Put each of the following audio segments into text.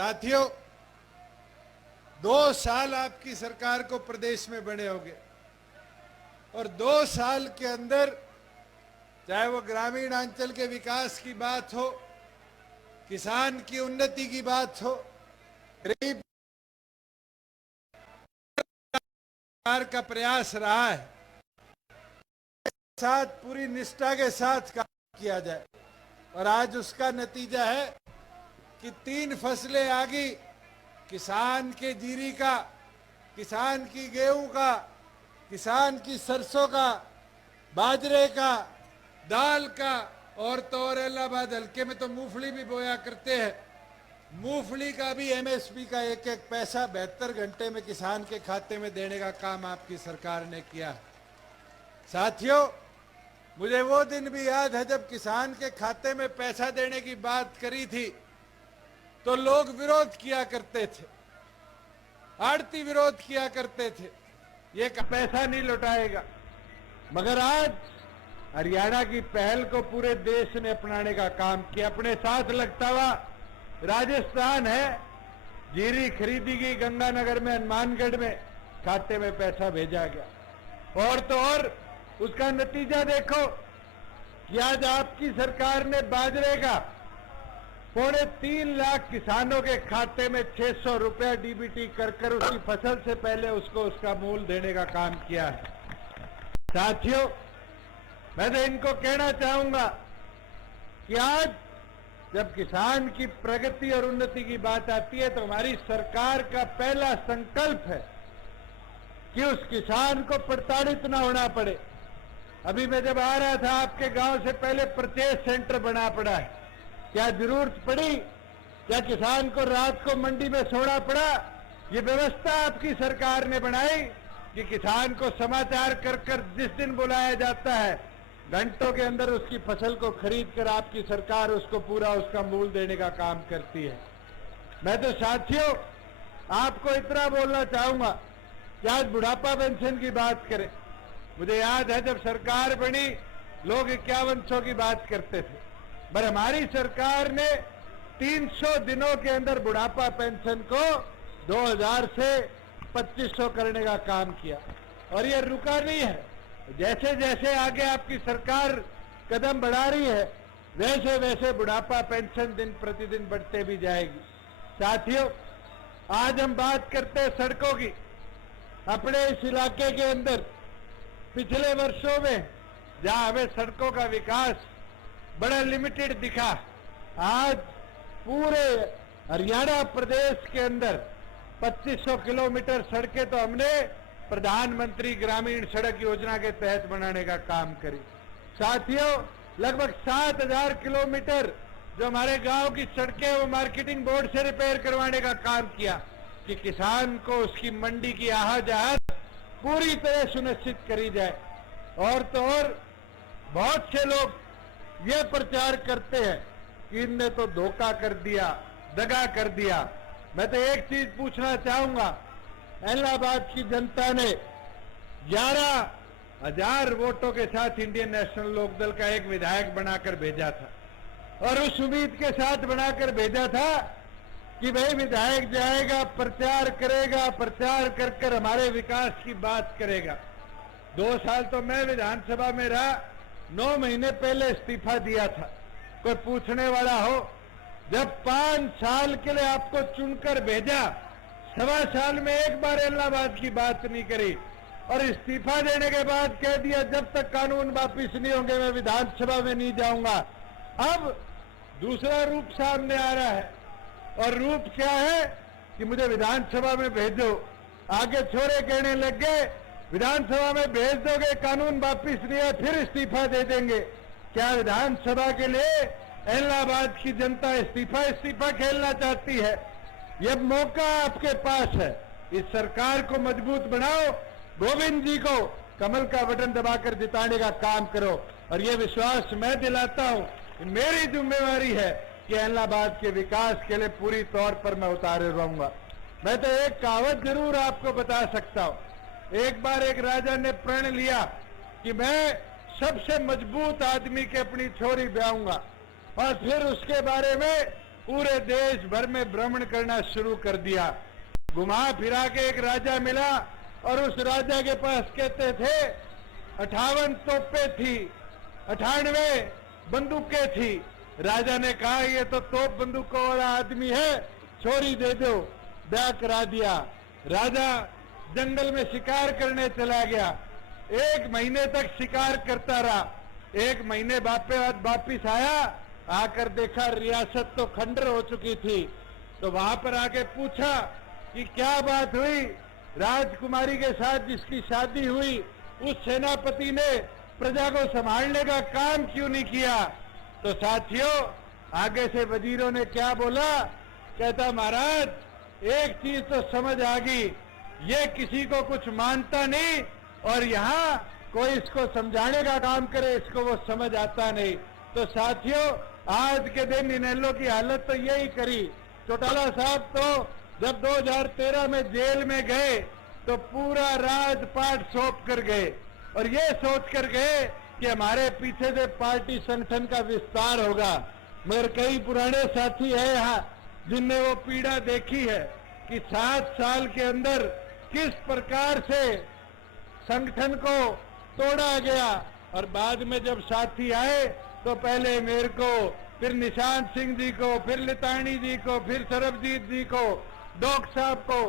साथियों, 2 साल आपकी सरकार को प्रदेश में बने होंगे और 2 साल के अंदर चाहे वो ग्रामीण अंचल के विकास की बात हो, किसान की उन्नति की बात हो, गरीब सरकार का प्रयास रहा है साथ पूरी निष्ठा के साथ काम किया जाए और आज उसका नतीजा है कि 3 फसलें आ गई। किसान के जीरी का, किसान की गेहूं का, किसान की सरसों का, बाजरे का, दाल का और तो और इलाहाबाद हल्के में तो मूंगफली भी बोया करते हैं। मूंगफली का भी एमएसपी का एक एक पैसा 72 घंटे में किसान के खाते में देने का काम आपकी सरकार ने किया। साथियों, मुझे वो दिन भी याद है जब किसान के खाते में पैसा देने की बात करी थी तो लोग विरोध किया करते थे, आड़ती विरोध किया करते थे, ये पैसा नहीं लौटाएगा। मगर आज हरियाणा की पहल को पूरे देश ने अपनाने का काम किया। अपने साथ लगता हुआ राजस्थान है, जीरी खरीदी गई गंगानगर में, हनुमानगढ़ में, खाते में पैसा भेजा गया। और तो और उसका नतीजा देखो कि आज आपकी सरकार ने बाजरे का 3.25 लाख किसानों के खाते में 600 रुपया डीबीटी कर उसकी फसल से पहले उसको उसका मूल देने का काम किया है। साथियों, मैं तो इनको कहना चाहूंगा कि आज जब किसान की प्रगति और उन्नति की बात आती है तो हमारी सरकार का पहला संकल्प है कि उस किसान को प्रताड़ित ना होना पड़े। अभी मैं जब आ रहा था आपके गांव से पहले परचेज सेंटर बना पड़ा है। क्या जरूरत पड़ी? क्या किसान को रात को मंडी में सोना पड़ा? ये व्यवस्था आपकी सरकार ने बनाई कि किसान को समाचार कर जिस दिन बुलाया जाता है घंटों के अंदर उसकी फसल को खरीद कर आपकी सरकार उसको पूरा उसका मूल देने का काम करती है। मैं तो साथियों आपको इतना बोलना चाहूंगा कि आज बुढ़ापा पेंशन की बात करें। मुझे याद है जब सरकार बनी लोग 5100 की बात करते थे, पर हमारी सरकार ने 300 दिनों के अंदर बुढ़ापा पेंशन को 2000 से 2500 करने का काम किया और ये रुका नहीं है। जैसे जैसे आगे आपकी सरकार कदम बढ़ा रही है वैसे वैसे बुढ़ापा पेंशन दिन प्रतिदिन बढ़ते भी जाएगी। साथियों, आज हम बात करते हैं सड़कों की। अपने इस इलाके के अंदर पिछले वर्षों में जहां हमें सड़कों का विकास बड़ा लिमिटेड दिखा, आज पूरे हरियाणा प्रदेश के अंदर 2500 किलोमीटर सड़कें तो हमने प्रधानमंत्री ग्रामीण सड़क योजना के तहत बनाने का काम करी। साथियों, लगभग 7000 किलोमीटर जो हमारे गांव की सड़कें वो मार्केटिंग बोर्ड से रिपेयर करवाने का काम किया कि किसान को उसकी मंडी की आहाजात पूरी तरह सुनिश्चित करी जाए। और तो और बहुत से लोग ये प्रचार करते हैं कि इनने तो धोखा कर दिया, दगा कर दिया। मैं तो एक चीज पूछना चाहूंगा, इलाहाबाद की जनता ने 11,000 वोटों के साथ इंडियन नेशनल लोकदल का एक विधायक बनाकर भेजा था और उस उम्मीद के साथ बनाकर भेजा था कि भाई विधायक जाएगा, प्रचार करेगा, प्रचार कर हमारे विकास की बात करेगा। 2 साल तो मैं विधानसभा में रहा, 9 महीने पहले इस्तीफा दिया था। कोई पूछने वाला हो, जब 5 साल के लिए आपको चुनकर भेजा, 1.25 साल में एक बार इलाहाबाद की बात नहीं करी और इस्तीफा देने के बाद कह दिया जब तक कानून वापिस नहीं होंगे मैं विधानसभा में नहीं जाऊंगा। अब दूसरा रूप सामने आ रहा है और रूप क्या है कि मुझे विधानसभा में भेजो। आगे छोरे कहने लग गए विधानसभा में भेज दोगे, कानून वापिस नहीं है, फिर इस्तीफा दे देंगे। क्या विधानसभा के लिए इलाहाबाद की जनता इस्तीफा खेलना चाहती है? यह मौका आपके पास है, इस सरकार को मजबूत बनाओ, गोविंद जी को कमल का बटन दबाकर जिताने का काम करो। और यह विश्वास मैं दिलाता हूं, मेरी जिम्मेवारी है कि इलाहाबाद के विकास के लिए पूरी तौर पर मैं उतारे रहूंगा। मैं तो एक कहावत जरूर आपको बता सकता हूं। एक बार एक राजा ने प्रण लिया कि मैं सबसे मजबूत आदमी के अपनी छोरी ब्याऊंगा और फिर उसके बारे में पूरे देश भर में भ्रमण करना शुरू कर दिया। घुमा फिरा के एक राजा मिला और उस राजा के पास कहते थे 58 तोपें थी, 98 बंदूकें थी। राजा ने कहा ये तो तोप बंदूकों वाला आदमी है, छोरी दे दो। ब्याह करा दिया। राजा जंगल में शिकार करने चला गया। 1 महीने तक शिकार करता रहा। 1 महीने बाद वापिस आया, आकर देखा रियासत तो खंडर हो चुकी थी। तो वहां पर आके पूछा कि क्या बात हुई, राजकुमारी के साथ जिसकी शादी हुई उस सेनापति ने प्रजा को संभालने का काम क्यों नहीं किया। तो साथियों आगे से वजीरों ने क्या बोला, कहता महाराज एक चीज तो समझ आ गई, ये किसी को कुछ मानता नहीं और यहाँ कोई इसको समझाने का काम करे इसको वो समझ आता नहीं। तो साथियों आज के दिन इनेलो की हालत तो यही करी। चौटाला साहब तो जब 2013 में जेल में गए तो पूरा राजपाट सौंप कर गए और ये सोच कर गए कि हमारे पीछे से पार्टी संगठन का विस्तार होगा। मगर कई पुराने साथी है यहाँ जिनने वो पीड़ा देखी है कि 7 साल के अंदर किस प्रकार से संगठन को तोड़ा गया। और बाद में जब साथी आए तो पहले मेरे को, फिर निशांत सिंह जी को, फिर लितानी जी को, फिर सरबजीत जी को, डॉक साहब को,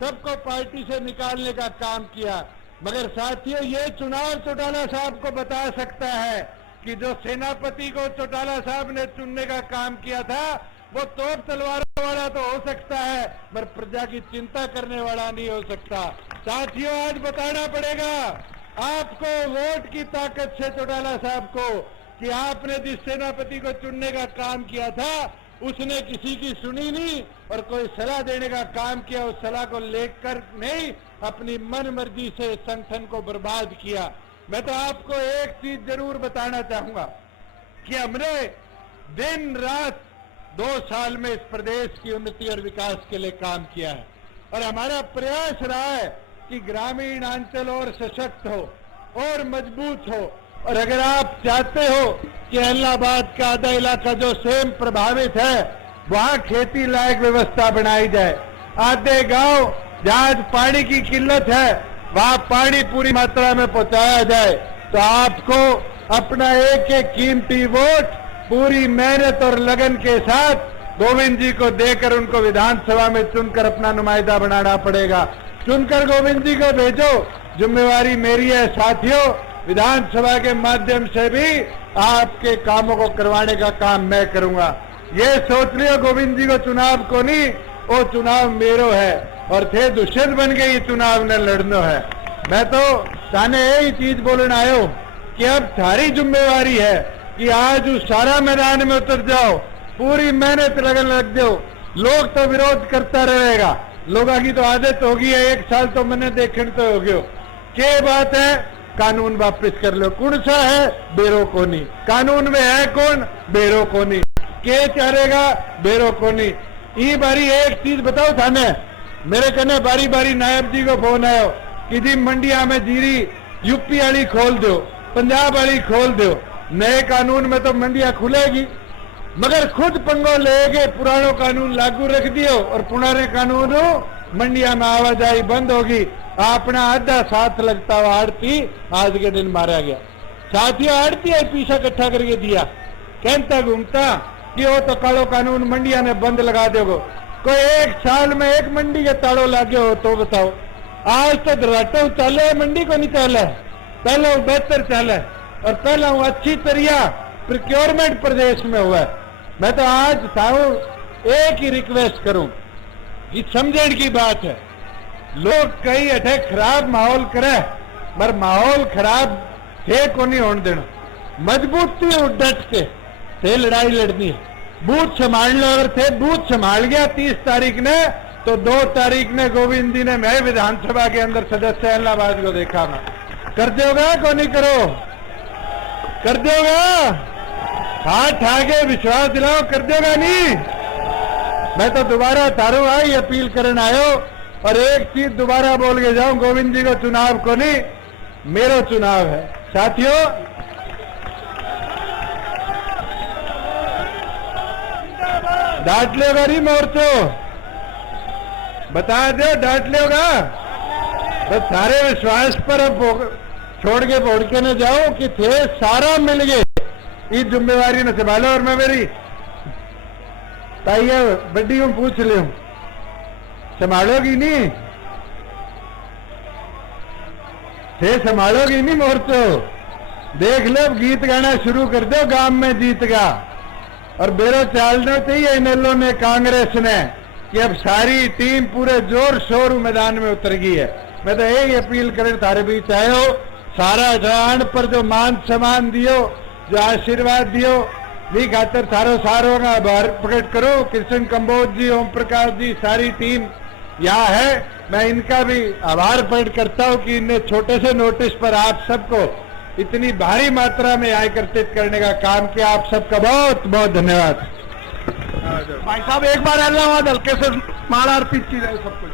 सबको पार्टी से निकालने का काम किया। मगर साथियों ये चुनाव चौटाला साहब को बता सकता है कि जो सेनापति को चौटाला साहब ने चुनने का काम किया था वो तोप तलवारों वाला तो हो सकता है पर प्रजा की चिंता करने वाला नहीं हो सकता। साथियों आज बताना पड़ेगा आपको वोट की ताकत से चौटाला साहब को कि आपने जिस सेनापति को चुनने का काम किया था उसने किसी की सुनी नहीं और कोई सलाह देने का काम किया, उस सलाह को लेकर नहीं अपनी मन मर्जी से संगठन को बर्बाद किया। मैं तो आपको एक चीज जरूर बताना चाहूंगा कि हमने दिन रात 2 साल में इस प्रदेश की उन्नति और विकास के लिए काम किया है और हमारा प्रयास रहा है कि ग्रामीण अंचल और सशक्त हो और मजबूत हो। और अगर आप चाहते हो कि इलाहाबाद का आधा इलाका जो स्वयं प्रभावित है वहां खेती लायक व्यवस्था बनाई जाए, आधे गांव जहां पानी की किल्लत है वहां पानी पूरी मात्रा में पहुंचाया जाए, तो आपको अपना एक एक कीमती वोट पूरी मेहनत और लगन के साथ गोविंद जी को देकर उनको विधानसभा में चुनकर अपना नुमाइंदा बनाना पड़ेगा। चुनकर गोविंद जी को भेजो, जिम्मेवारी मेरी है। साथियों विधानसभा के माध्यम से भी आपके कामों को करवाने का काम मैं करूंगा। ये सोच लियो गोविंद जी को चुनाव को नहीं, वो चुनाव मेरो है और थे दुष्यंत बन के ये चुनाव न लड़नो है। मैं तो थाने यही चीज बोलने आयो कि अब थारी जिम्मेवारी है कि आज उस सारा मैदान में उतर जाओ, पूरी मेहनत लगन लग दो। लोग तो विरोध करता रहेगा, लोगों की तो आदत होगी है, 1 साल तो मैंने देखने तो हो गयो के बात है कानून वापस कर लो। कौन सा है बेरो कोनी, कानून में है कौन बेरो कोनी, के चारेगा बेरो कोनी। ई बारी एक चीज बताओ थाने, मेरे कने बारी बारी नायब जी को फोन आयो कि जी मंडिया में जीरी यूपी वाली खोल दो, पंजाब वाली खोल दो। नए कानून में तो मंडिया खुलेगी मगर खुद पंगो लेके पुरानो कानून लागू रख दियो और पुराने कानून मंडिया में आवाजाही बंद होगी। अपना आधा साथ लगता हुआ आड़ती आज के दिन मारा गया। साथियों आड़ती है पीछा इकट्ठा करके दिया, कहता घूमता कि वो तो कालो कानून मंडिया ने बंद लगा दोगे। कोई 1 साल में 1 मंडी के ताड़ो लागे हो तो बताओ। आज तो धराटो चले मंडी को नहीं चले, पहले वो बेहतर चले और पहला वो अच्छी तरह प्रोक्योरमेंट प्रदेश में हुआ है। मैं तो आज साहू एक ही रिक्वेस्ट करूं कि समझने की बात है, लोग कई अठे खराब माहौल करे पर माहौल खराब थे को नहीं होने देना, मजबूती और डट के थे लड़ाई लड़नी है। बूथ संभाल लो, अगर थे बूथ संभाल गया 30 तारीख ने तो 2 तारीख ने गोविंद जी ने मैं विधानसभा के अंदर सदस्य इलाहाबाद को देखा मैं कर दोगा को नहीं करो, कर दोगा हाथ आगे विश्वास दिलाओ, कर देगा नहीं। मैं तो दोबारा तारू आई अपील करने आयो और एक चीज दोबारा बोल के जाऊं, गोविंद जी को चुनाव को नहीं मेरो चुनाव है। साथियों डांट लेगा नहीं मोर्चो, बता दो डांट लेगा। बस सारे विश्वास पर अब छोड़ के बोड़ के न जाओ कि थे सारा मिल गए, ये जिम्मेवारी न संभालो। और मैं मेरी ताइया बड्डी हूं, पूछ ले संभालोगी नहीं, थे संभालोगी नहीं मोर्चो। देख लो गीत गाना शुरू कर दो, गांव में जीत गा। और बेरो चालना चाहिए इनेलो ने, कांग्रेस ने, कि अब सारी टीम पूरे जोर शोर मैदान में उतर गई है। मैं तो यही अपील करें थारे बीच आयो, सारा जहान पर जो मान सम्मान दियो, जो आशीर्वाद दियो, भी खातर सारो सारों का आभार प्रकट करो। कृष्ण कंबोज जी, ओम प्रकाश जी, सारी टीम यहाँ है। मैं इनका भी आभार प्रकट करता हूँ कि इन्हें छोटे से नोटिस पर आप सबको इतनी भारी मात्रा में एकत्रित करने का काम किया। आप सबका बहुत बहुत धन्यवाद। भाई साहब एक बार अल्लाह हल्के से माला अर्पित की जाए सबको।